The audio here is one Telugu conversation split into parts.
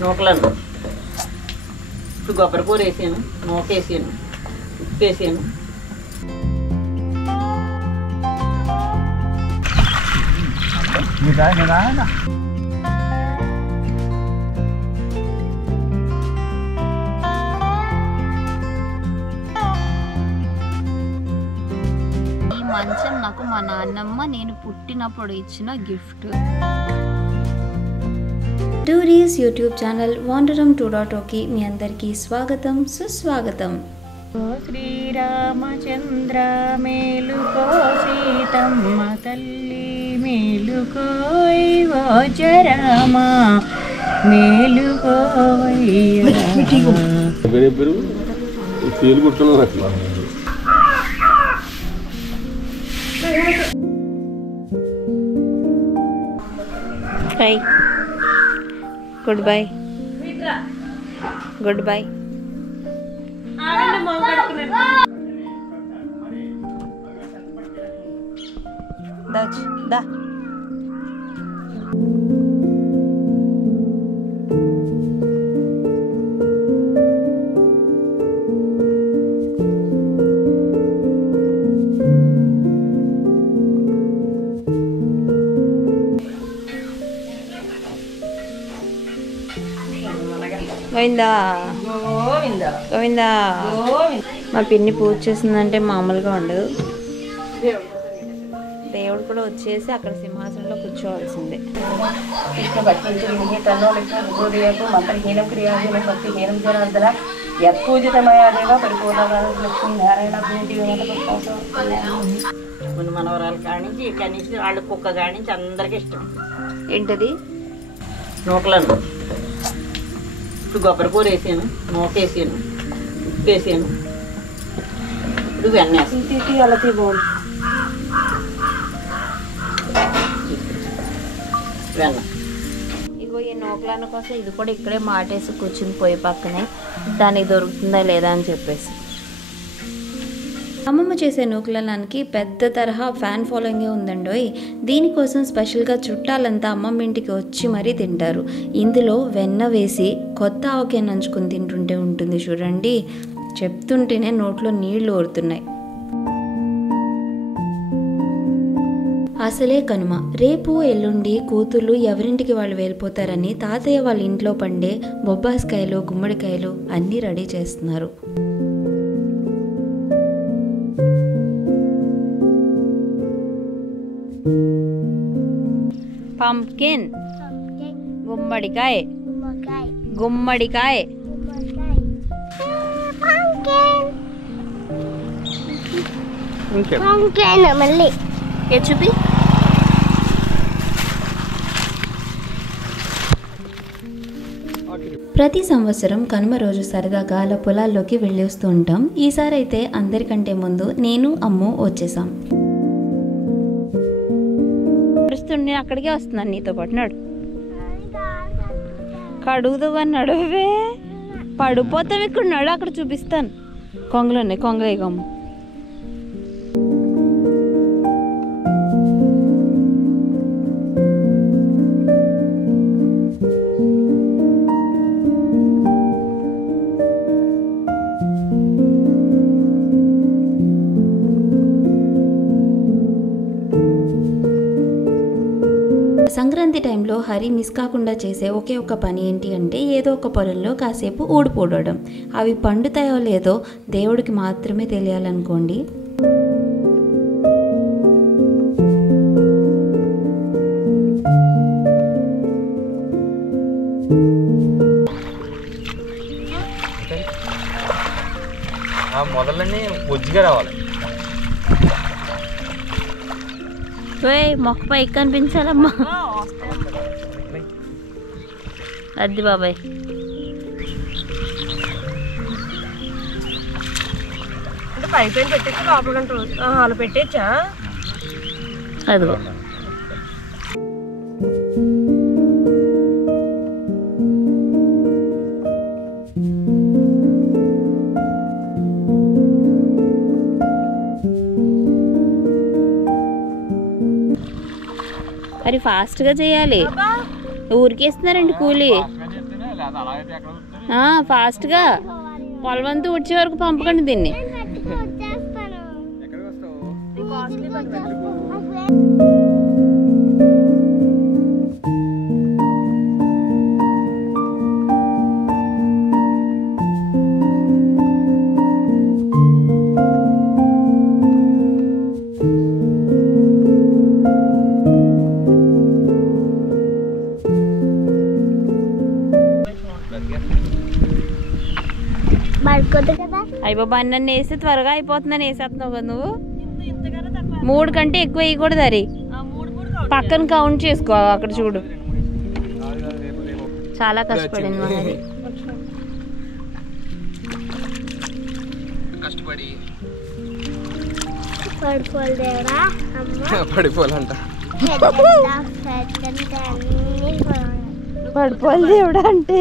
నూకలను ఇప్పుడు కొబ్బరి కూర వేసాను, నూక వేసాను, ఉప్పు వేసాను. ఈ మంచం నాకు మా నాన్నమ్మ నేను పుట్టినప్పుడు ఇచ్చిన గిఫ్ట్. టూరీస్ యూట్యూబ్ ఛానల్ వాండరం 2.0కి మీ అందరికీ స్వాగతం సుస్వాగతం. శ్రీరామచంద్ర మేలుకో సీతమ్మ తల్లి మేలుకో వజరామ మేలుకో bye good bye good bye. దా గోవిందా గోవిందా. మా పిన్ని పూజ చేసిందంటే మామూలుగా ఉండదు. దేవుడు కూడా వచ్చేసి అక్కడ సింహాసనంలో కూర్చోవాల్సిందే. మంత్రహీనం క్రియాహీనం భక్తిహీనం జనార్దన యత్పూజితమయాదేవ పరిపూర్ణారాయణ మనవరాలు కానించి ఇక్కడి నుంచి వాళ్ళ కుక్క కానించి అందరికి ఇష్టం. ఏంటది? నూకలను ఇప్పుడు కొబ్బరి కూర వేసాను, నూక వేసాను, ఉప్పు వేసాను. ఇప్పుడు వెన్న వేసాను. అలా బాగుంది వెన్న. ఇగో ఈ నూకలాన కోసం ఇది కూడా ఇక్కడే మాటేసి కూర్చుని పోయి పక్కనే దానికి దొరుకుతుందా లేదా అని చెప్పేసి. అమ్మమ్మ చేసే నూకలానికి పెద్ద తరహా ఫ్యాన్ ఫాలోయింగే ఉందండోయ్. దీనికోసం స్పెషల్గా చుట్టాలంతా అమ్మమ్మ ఇంటికి వచ్చి మరీ తింటారు. ఇందులో వెన్న వేసి కొత్త ఆవకాయ నంచుకొని తింటుంటే ఉంటుంది చూడండి, చెప్తుంటేనే నోట్లో నీళ్లు ఊరుతున్నాయి. అసలే కనుమ. రేపు ఎల్లుండి కూతుర్లు ఎవరింటికి వాళ్ళు వెళ్ళిపోతారని తాతయ్య వాళ్ళ ఇంట్లో పండే బొబ్బాస్కాయలు గుమ్మడికాయలు అన్నీ రెడీ చేస్తున్నారు. పంకిన్, గుమ్మడికాయ, గుమ్మడికాయ, మళ్ళీ చూపి. ప్రతి సంవత్సరం కనుమ రోజు సరదాగా అలా పొలాల్లోకి వెళ్ళి వస్తూ ఉంటాం. ఈసారి అయితే అందరికంటే ముందు నేను అమ్ము వచ్చేసాం. నేను అక్కడికే వస్తున్నాను నీతో పాటు. నడు కడుగుదు కానీ నడువే, పడిపోతావు. ఇక్కడ నడు, అక్కడ చూపిస్తాను. కొంగలు ఉన్నాయి, కొంగలే గమ్ము. సంక్రాంతి టైంలో హరి మిస్ కాకుండా చేసే ఒకే ఒక పని ఏంటి అంటే ఏదో ఒక పొలంలో కాసేపు ఊడిపోవడం. అవి పండుతాయో లేదో దేవుడికి మాత్రమే తెలియాలనుకోండి. మొదలన్నీ బొజ్జిగా రావాలి. మొక్క పైకి కనిపించాలమ్మా. అది బాబాయ్. అంటే పైపైన పెట్టేసి లోపల అలా పెట్టేచ్చా? అదిగో మరి ఫాస్ట్గా చేయాలి. ఊరికేస్తున్నారండి కూలి. ఫాస్ట్గా పొలవంతు వచ్చే వరకు పంపకండి దీన్ని. అయ్య బాబా నన్ను వేస్తే త్వరగా అయిపోతుందని వేసేస్తున్నావు కదా నువ్వు. 3 కంటే ఎక్కువ వేయకూడదు. అది పక్కన కౌంట్ చేసుకో. అక్కడ చూడు చాలా కష్టపడింది మనది. పడిపోవాలంట. పడిపోవాలి దేవుడా అంటే.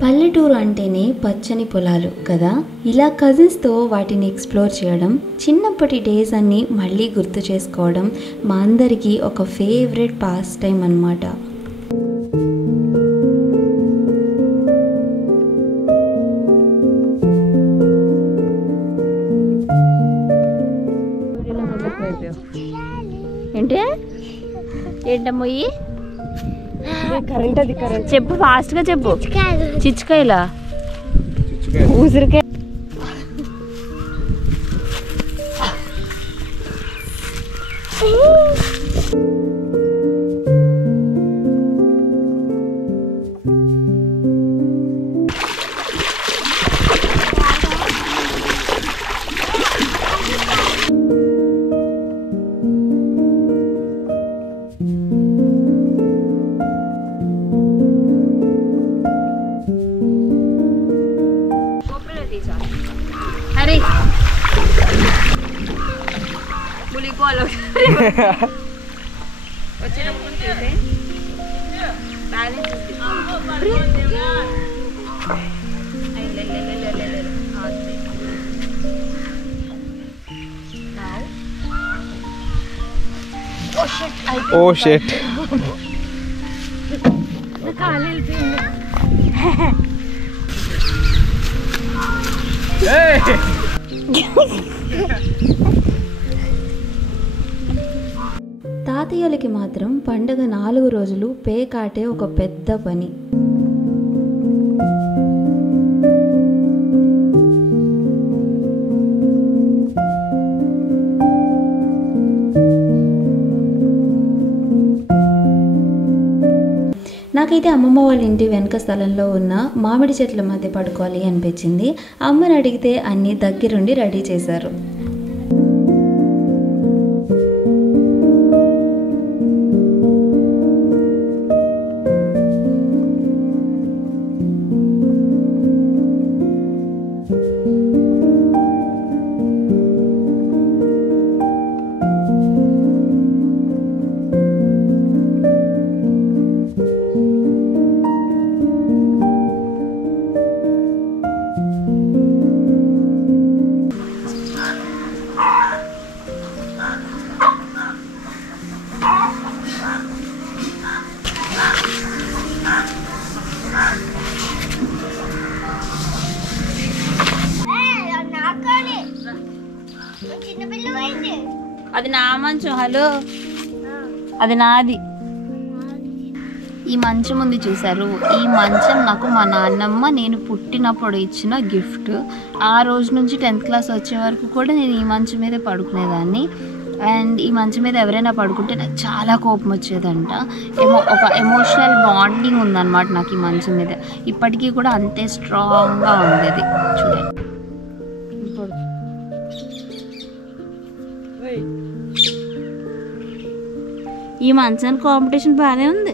పల్లెటూరు అంటేనే పచ్చని పొలాలు కదా. ఇలా కజిన్స్తో వాటిని ఎక్స్ప్లోర్ చేయడం, చిన్నప్పటి డేస్ అన్నీ మళ్ళీ గుర్తు చేసుకోవడం మా అందరికీ ఒక ఫేవరెట్ పాస్ టైం అన్నమాట. ఏంటి ఏంటమ్మయ్యి చెప్పు, ఫాస్ట్గా చెప్పు. చిచ్చుకాయలా? ఊసిరికాయ. అరే పులిపోలు వచ్చినప్పుడు చూసే ఓ షిట్. తాతయ్యలకి మాత్రం పండగ 4 రోజులు పేకాటే ఒక పెద్ద పని. నాకైతే అమ్మమ్మ వాళ్ళ ఇంటి వెనక స్థలంలో ఉన్న మామిడి చెట్ల మధ్య పడుకోవాలి అనిపించింది. అమ్మని అడిగితే అన్నీ దగ్గరుండి రెడీ చేశారు. అది నా మంచం. హలో, అది నాది. ఈ మంచం ఉంది చూసారు, ఈ మంచం నాకు మా నాన్నమ్మ నేను పుట్టినప్పుడు ఇచ్చిన గిఫ్ట్. ఆ రోజు నుంచి 10th క్లాస్ వచ్చే వరకు కూడా నేను ఈ మంచం మీదే పడుకునేదాన్ని. అండ్ ఈ మంచం మీద ఎవరైనా పడుకుంటే నాకు చాలా కోపం వచ్చేదంట. ఒక ఎమోషనల్ బాండింగ్ ఉందన్నమాట నాకు ఈ మంచం మీద. ఇప్పటికీ కూడా అంతే స్ట్రాంగ్గా ఉండేది. చూడండి, ఈ మంచానికి కాంపిటీషన్ బాగానే ఉంది.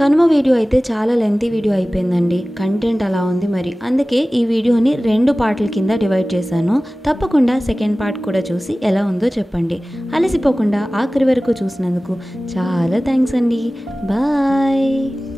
కనుమ వీడియో అయితే చాలా లెంతీ వీడియో అయిపోయిందండి. కంటెంట్ అలా ఉంది మరి, అందుకే ఈ వీడియోని 2 పార్ట్ల కింద డివైడ్ చేశాను. తప్పకుండా సెకండ్ పార్ట్ కూడా చూసి ఎలా ఉందో చెప్పండి. అలసిపోకుండా ఆఖరి వరకు చూసినందుకు చాలా థ్యాంక్స్ అండి. బాయ్.